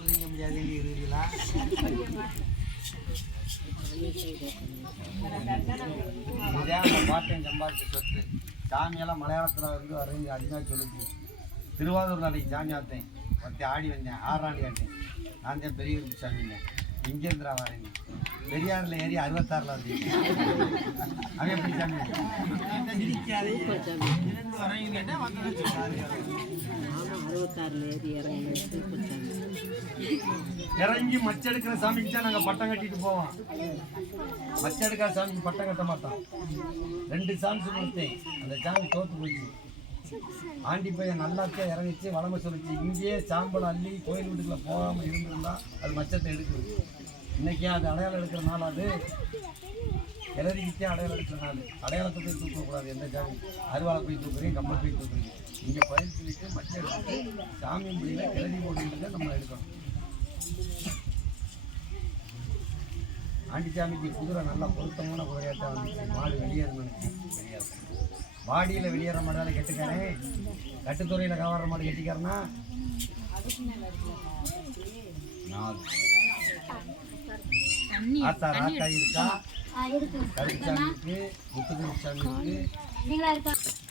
சோறு திங்க முடியாதுன்னு இதான் அந்த பாட்டன் சம்பாதிச்ச சொத்து சாமியெல்லாம் மலையாளத்தில் வந்து வரைஞ்சி அடிமையாக சொல்லுச்சு திருவாரூர் நாளைக்கு சாமி ஆத்தேன் பத்து ஆடி வந்தேன் ஆறாண்டி ஆட்டேன் நான் தான் பெரிய சாமிங்க இங்கேந்திரா வரேன் பெரியாரில் ஏறி அறுபத்தாறில் வந்தீங்க. அவன் எப்படி சாமி? ஏறி இறங்கி இறங்கி மச்செடுக்கிற சாமிக்கு தான் நாங்கள் பட்டம் கட்டிட்டு போவோம். மச்செடுக்கிற சாமிக்கு பட்டம் கட்ட மாட்டோம். ரெண்டு சான்ஸ் கொடுத்தேன் அந்த சாமி தோத்து போச்சு. ஆண்டி பையன் நல்லாத்தே இறங்கிச்சு வளமை சொல்லிச்சு. இங்கேயே சாம்பல் அள்ளி கோயில் வீட்டுக்குள்ள போகாமல் இருந்திருந்தா அது மச்சத்தை எடுக்குது இன்னைக்கு அது அடையாளம் எடுக்கிற நாள் அது. கிளறிக்கிட்டே அடையாளம் எடுக்கிற நாள். அடையாளத்தை போய் தூக்கக்கூடாது எந்த ஜாமி அருவாளை போய் தூக்குறீங்க கம்பல் போய் தூக்குறீங்க. இங்கே பயிர் சொல்லிட்டு மச்சம் எடுத்து சாமி முடியல கிளறி போட்டு நம்ம எடுக்கணும். ஆண்டிச்சாமிக்கு குதிரை நல்லா பொருத்தமான குதிரையாட்டம் வந்துச்சு மாடு வெளியேறணும் வெளியாது வாடியில் வெளியேற மாட்டாலும் கெட்டுக்காரே. கட்டுத்துறையில் கவர மாடு கெட்டிக்காரனா? நாலு. ஆத்தா ராக்கா இருக்கா? கருப்புசாமி இருக்கு.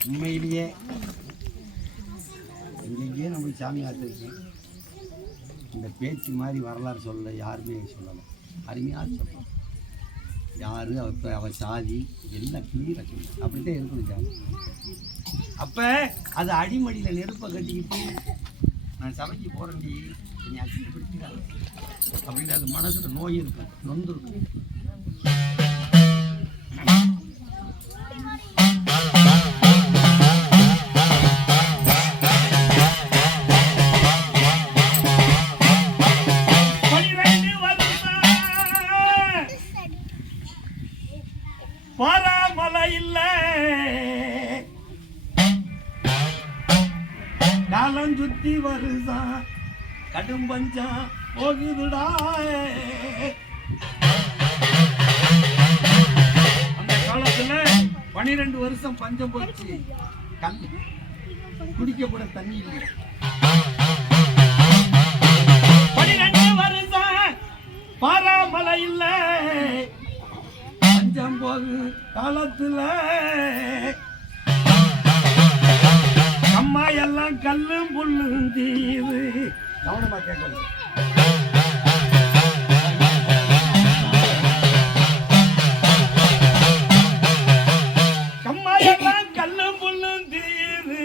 உண்மையிலேயே எங்கெங்கேயே நம்மளுக்கு சாமி ஆத்திருக்கு இந்த பேச்சு மாதிரி வரலாறு சொல்ல யாருமே சொல்லலை. அருமையாக சொல்லலாம் யார் அவ அவ சாதி எல்லாம் கிளியராக சொல்லணும் அப்படித்தான் இருக்கணும் சாமி. அப்போ அது அடிமடியில் நெருப்பை கட்டிக்கிட்டு நான் சபைக்கு போகிறேன்டி நீ அசிங்கப்படுத்திடாத அப்படின்னு அது மனசில் நோய் இருக்கும் நொந்து இருக்கும். கடும் பஞ்சம் போகுதுடா. அந்த காலத்துல பனிரெண்டு வருஷம் பஞ்சம் போச்சு. கல் குடிக்கப்பட தண்ணி இல்லை. பனிரெண்டு வருஷம் பராமலை இல்ல. பஞ்சம் போகு காலத்துல. அம்மா எல்லாம் கல்லும் புல்லும் தீவு. கவனமா கேட்கணும். அம்மா கல்லும் புல்லும் தீவு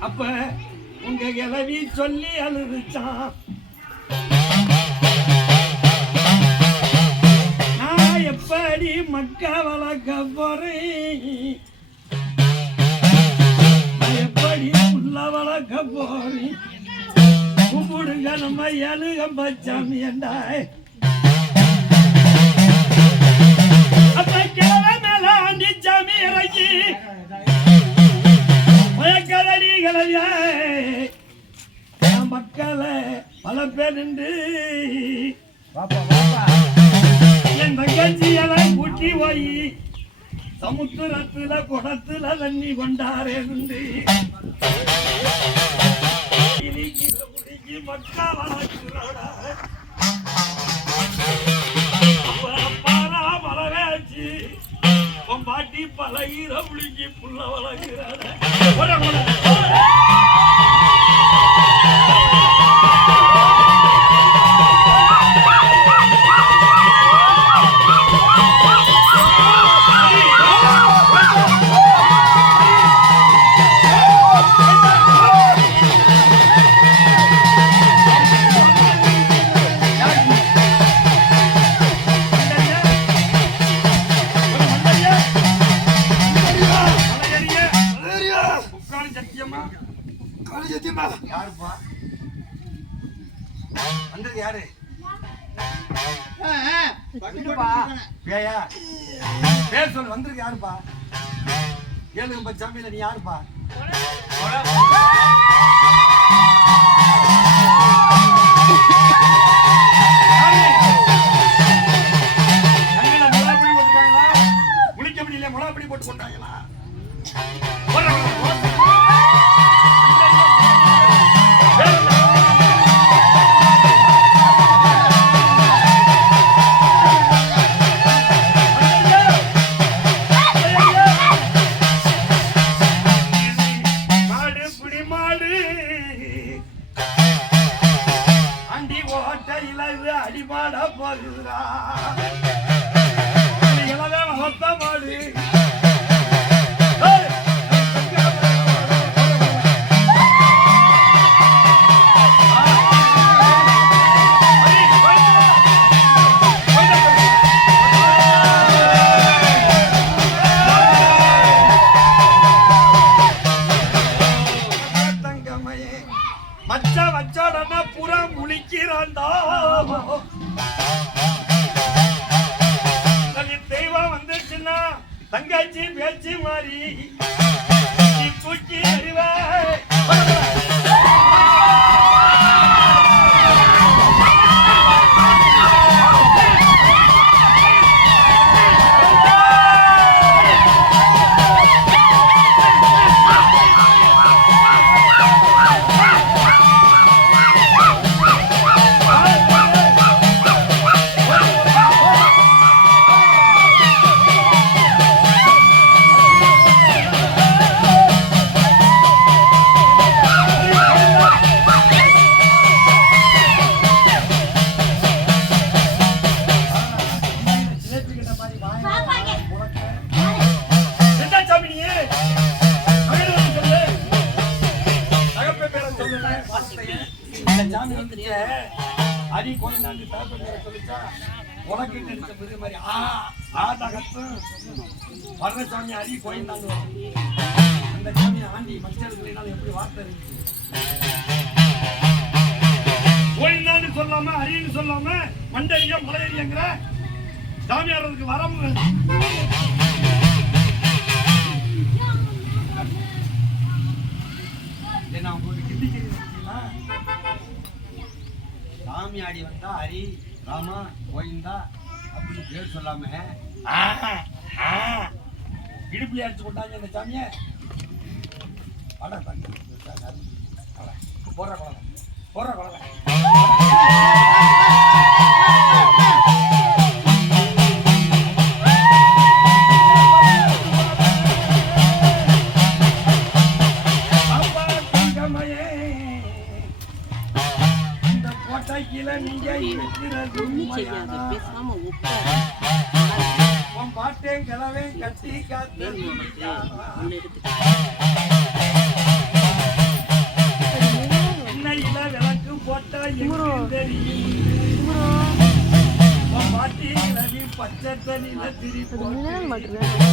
அப்ப உங்க கிளவி சொல்லி அழுதுச்சான் நான் எப்படி மக்க வளர்க்க போறேன்? வளர்க்க போறி கும்பிடுங்க நம்ம எழுக பச்சாமி என்றாய். அப்ப கிழமை மேல ஆண்டி சாமி இறங்கி. மயக்கலடி மக்களை பல பேர் நின்று. சமுத்திரத்துல குடத்துல தண்ணி கொண்டாரே நின்று மக்கா வளர்க்கிறாடா பாரா பாட்டி பழகிற புளிக்கு புள்ள வளர்க்கிறாட அடி கோயிலாண்டு தகப்ப பேரை சொல்லிச்சா, உனக்கு நடிச்ச பெரிய மாதிரி? ஆ, ஆ தகப்பன். வர்ற சாமி அடி கோயிலாண்டு அந்த சாமி ஆண்டி மச்சர்களுக்கு எப்படி வார்த்தை இருக்கு? கோயிலாண்டு சொல்லாம அரின்னு சொல்லாம மண்டையோ மலையடிங்கிற சாமியாரதுக்கு வரம் என்ன உங்களுக்கு கிண்டி கேள்வி வச்சீங்களா சாமி ஆடி வந்தா ஹரி ராமா கோவிந்தா அப்படின்னு பேர் சொல்லாம ஆ, ஆ. இடுப்புல அடிச்சு கொண்டாங்க இந்த சாமிய. வாடா போடுற குழந்தை. போடுற குழந்தை. கட்டி எண்ணெயில விளக்கு போட்டா தெரியும் பாட்டி பச்சை தண்ணியில திரி போட்டு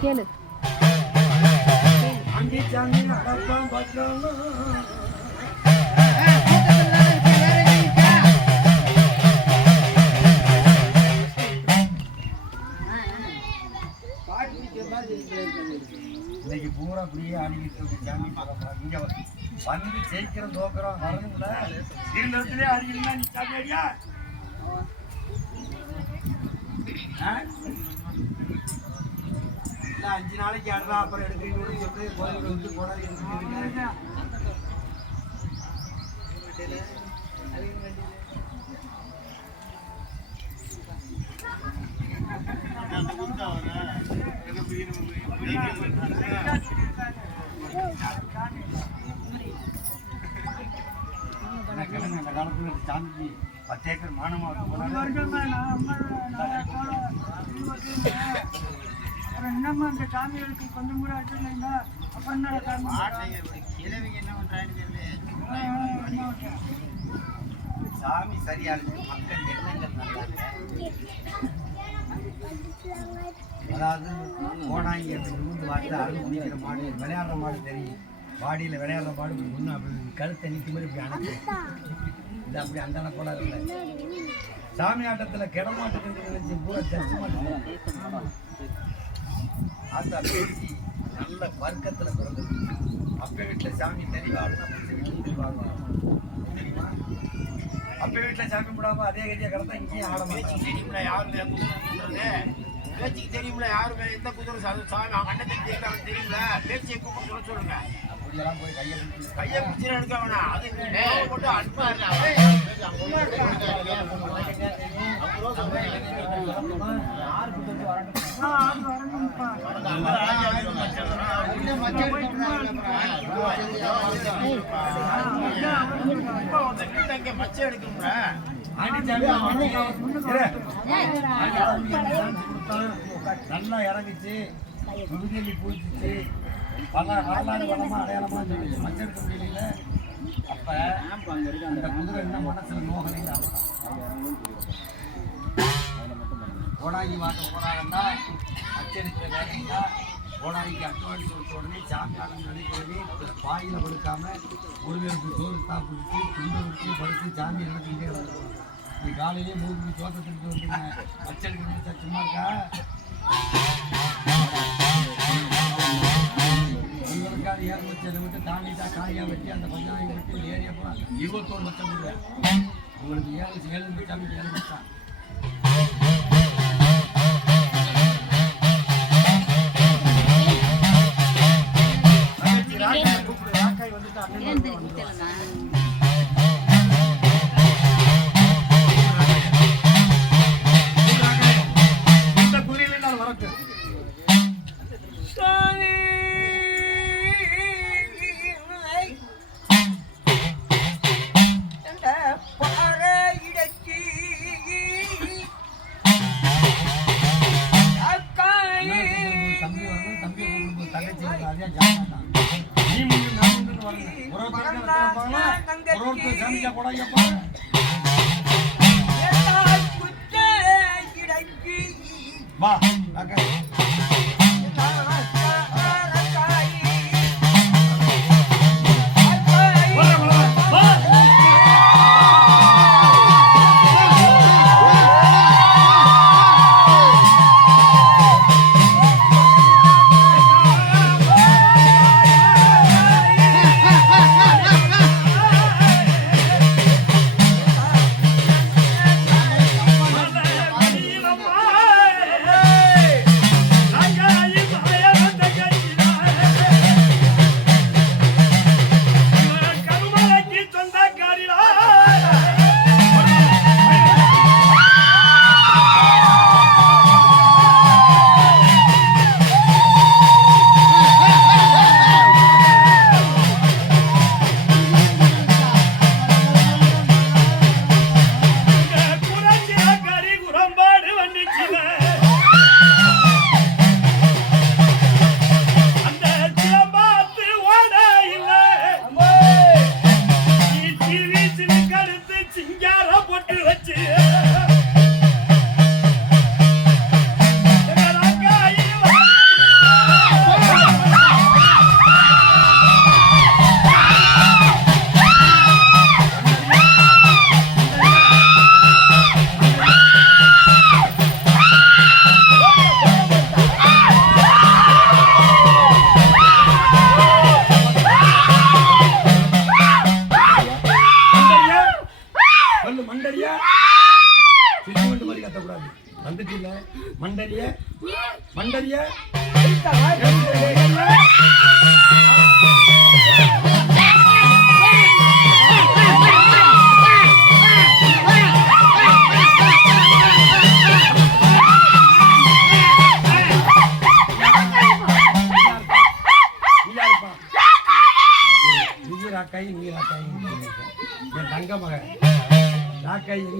கேளு அங்கி சாமி அடப்பான் பக்கணும் இன்னைக்கு பூரா அப்படியே அணுகிட்டு இருக்கு வந்து ஜெயிக்கிறோம் தோக்குறோம் வரணும்ல? இருந்ததுலயே அடிக்கணும்னா நீ சாமி ஆ? அஞ்சு நாளைக்கு ஆடுறா அப்புறம் எடுக்கிறீங்கன்னு சொல்லிட்டு கோயில் வந்து போடாது எடுத்துட்டு எனக்கு அந்த காலத்துல இந்த பத்து ஏக்கர் மானமா என்னம்மா இந்த சாமிகளுக்கு கொஞ்சம் கூட வச்சிருந்தீங்களா அப்புறம் என்ன காரணம்? சாமி சரியா இருக்கு மக்கள் எண்ணங்கள் நல்லா அதாவது போனாங்க நிமிந்து பார்த்து அருள் குடிக்கிற மாடு விளையாடுற மாடு தெரியும். வாடியில் விளையாடுற மாடு ஒன்று அப்படி கழுத்தை நிற்கும் போது இப்படி அணைக்கும். இது அப்படி அந்த போல இல்லை. சாமி ஆட்டத்தில் கிடமாட்டுக்கு நினைச்சு பூரா தச்சு மாட்டேன் ஆத்தா பேசி நல்ல வர்க்கத்தில் பிறந்தது. அப்ப வீட்டில் சாமி தெரியும் தெரியுமா? அப்ப வீட்டில் சாமி கூடாம அதே கதியாக கிடந்தா இங்கேயும் ஆட மாட்டாங்க பேச்சுக்கு தெரியும்ல யாருமே எந்த குதிரை சாமி அவங்க அண்ணன் தம்பி தெரியல பேச்சியை கூப்பிட்டு சொல்ல சொல்லுங்க. அப்படியெல்லாம் போய் கையை பிடிச்சி கையை பிடிச்சி எடுக்க வேணாம் அது போட்டு அன்பா எடுக்கணும்ல கொடுத்தான். நல்லா இறங்குச்சு. முதுகெல்லி பூச்சிச்சு பல வரலாறு வளமா அடையாளமா சொல்லிச்சு மஞ்சள் எடுக்க அப்ப அந்த குதிரை என்ன மனசுல நோகலைங்க கோடாங்கி வாக்க போறாங்கன்னா அச்சடிக்கிற வேலைன்னா கோடாங்கிக்கு அட்வான்ஸ் கொடுத்த உடனே சாமியாளன் நினைக்கிறது பாயில படுக்காம முருகனுக்கு சோறு சாப்பிட்டு துண்டு படுத்து சாமி நடத்திக்கிட்டே வரும் காலையிலே மூணு தோட்டத்தை எடுத்து வந்துருங்க சும்மா இருக்கா? ஏறு வச்சதை விட்டு தாண்டிட்டா காயா வெட்டி அந்த பஞ்சாயம் வெட்டி ஏரியா போனா இருபத்தோரு லட்சம் கொடுவேன் உங்களுக்கு ஏழு ஏழு லட்சம் ஏழு லட்சம் கூப்பிடு. ராக்காய் வந்துட்டு அண்ணன் கூட எப்போ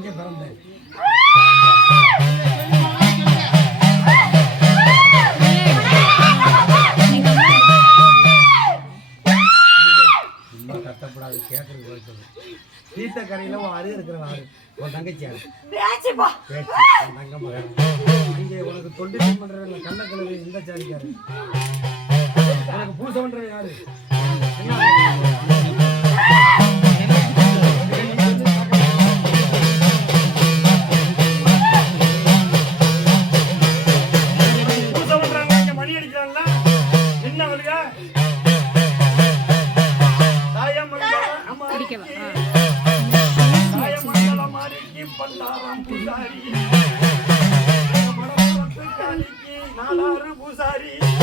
ராக்காய் எங்க பிறந்த சும்மா கத்தப்படாது கேட்கறது போயிட்டது தீர்த்தக்கரையில் உன் அரு இருக்கிற ஆறு உன் தங்கச்சி ஆறு பேச்சு உன் தங்க மகன் இங்கே உனக்கு தொண்டு பண்ற கண்ணக்கிழமை இந்த சாரிக்காரு உனக்கு பூசை பண்றது யாரு? Yeah.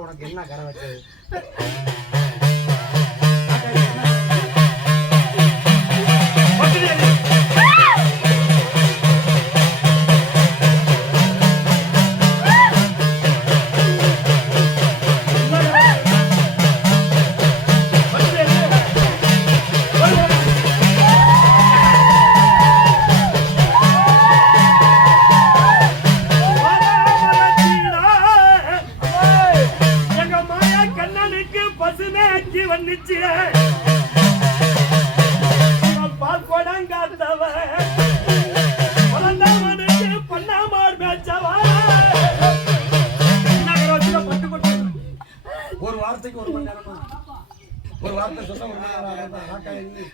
உனக்கு என்ன கரை வச்சது? வார்த்தைக்கு ஒரு மணி நேரமா? ஒரு வார்த்தை சொல்ல ஒரு மணி நேரம் என்ன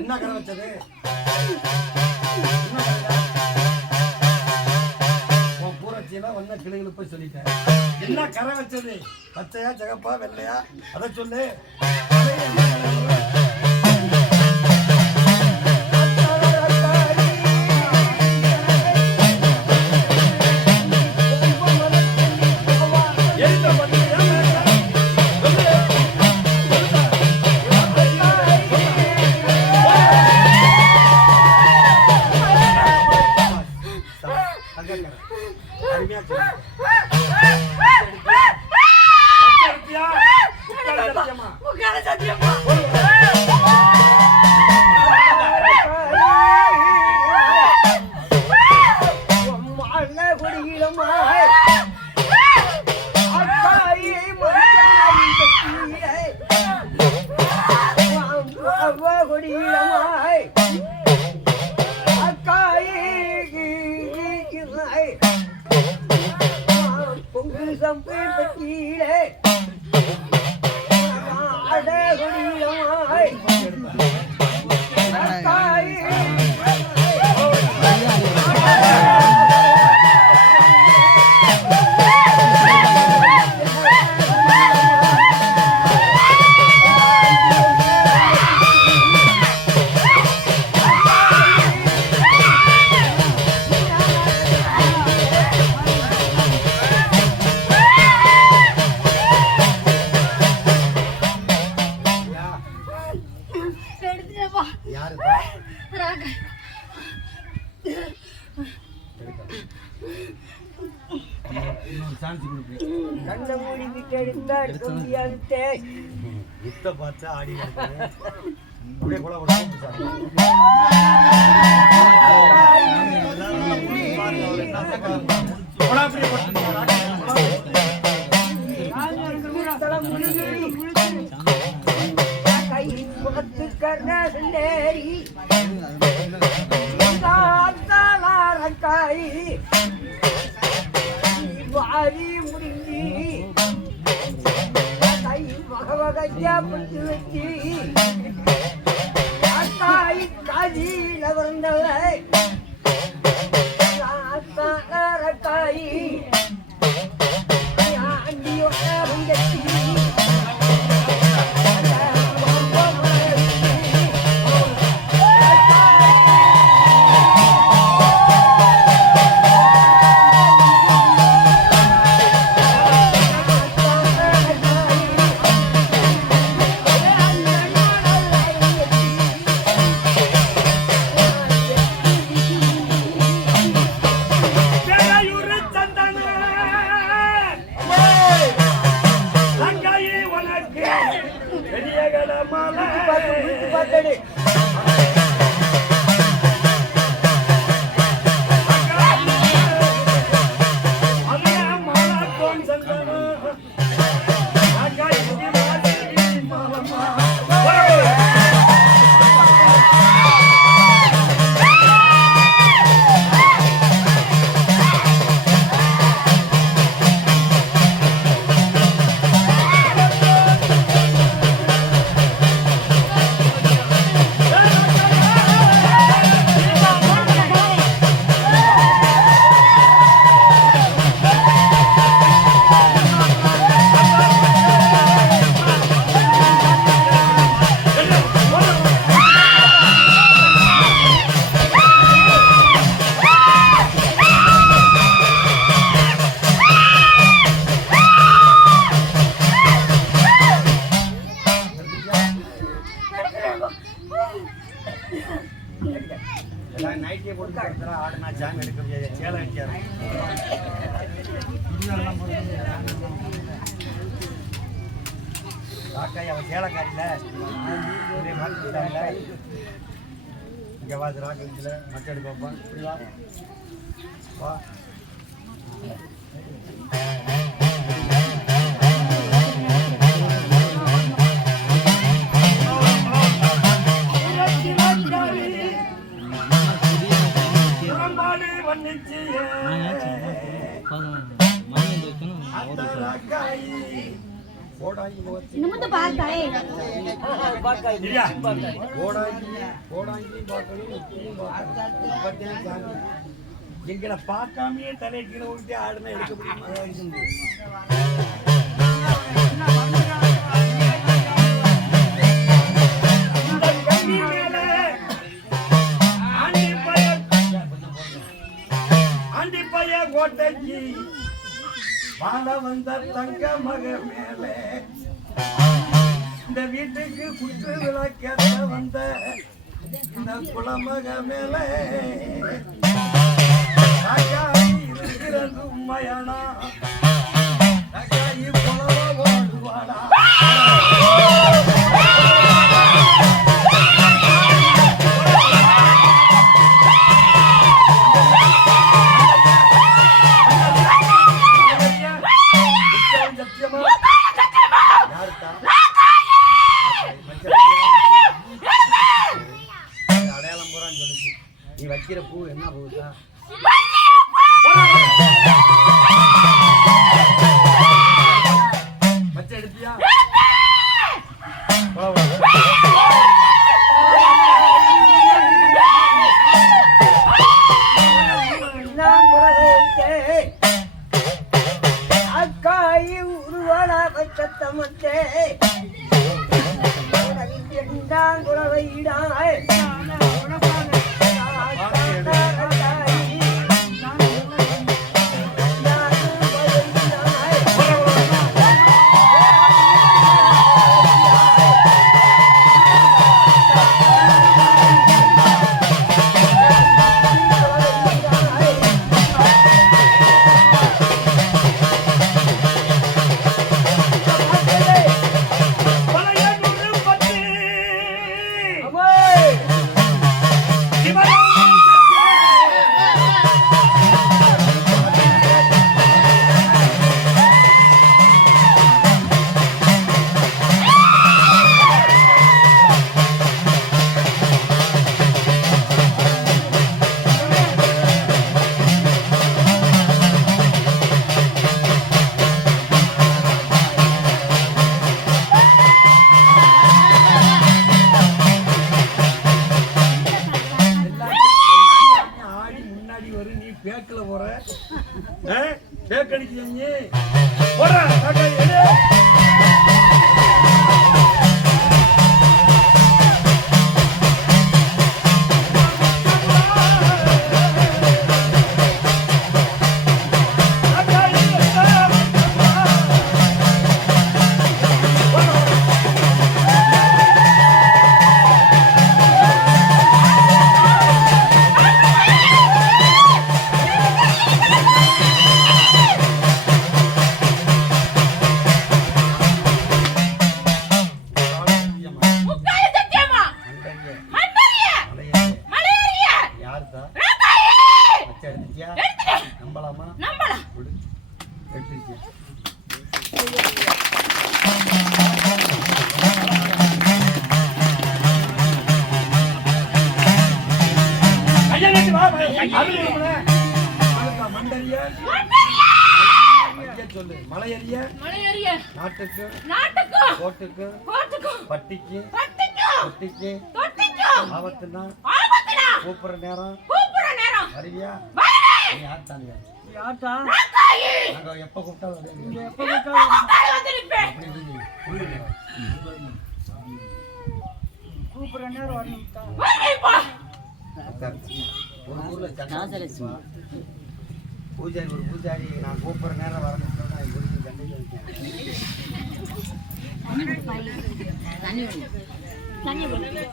என்ன கடை வச்சது? உன் பூரட்சியெல்லாம் ஒன்ன போய் சொல்லிட்டேன். என்ன கரை வச்சது? பச்சையா ஜகப்பா வெள்ளையா? அதை சொல்லு. ஆடி கிடக்கு அப்படியே கூட கொடுத்து வச்சு ಮಾತಾಡಿ ಬಾಬಾ எங்களை பார்க்காமயே தலையை கீழே விட்டு ஆடுனா எடுக்க முடியுமா? கோட்டைக்கு வாழ வந்த தங்க மக மேலே இந்த வீட்டுக்கு குற்று விளக்கேற்ற வந்த இந்த குலமக மேல. இருக்கிறது உண்மையானா? புலவா ஓடுவாடா பேக்கில் போற? பேக்கடிக்கு செஞ்சு போடுறேன் சொல்லு மலையறிய மலையரிய நாட்டுக்கு நாட்டுக்கும் கோட்டுக்கு பட்டிக்கு ஆபத்துனா ஆபத்துனா கூப்பிடுற நேரம் கூப்பிடுற நேரம் வரவே நீ நாங்க எப்ப கூப்பிட்டாலும் வருவீங்க. எப்ப வந்து அப்படி. கூப்பிடுற நேரம் வரணும் வந்துச்சுப்பா. பூஜாரி ஒரு பூஜாரி நான் கூப்பிடுற நேரம் வரணும்னு சொன்னா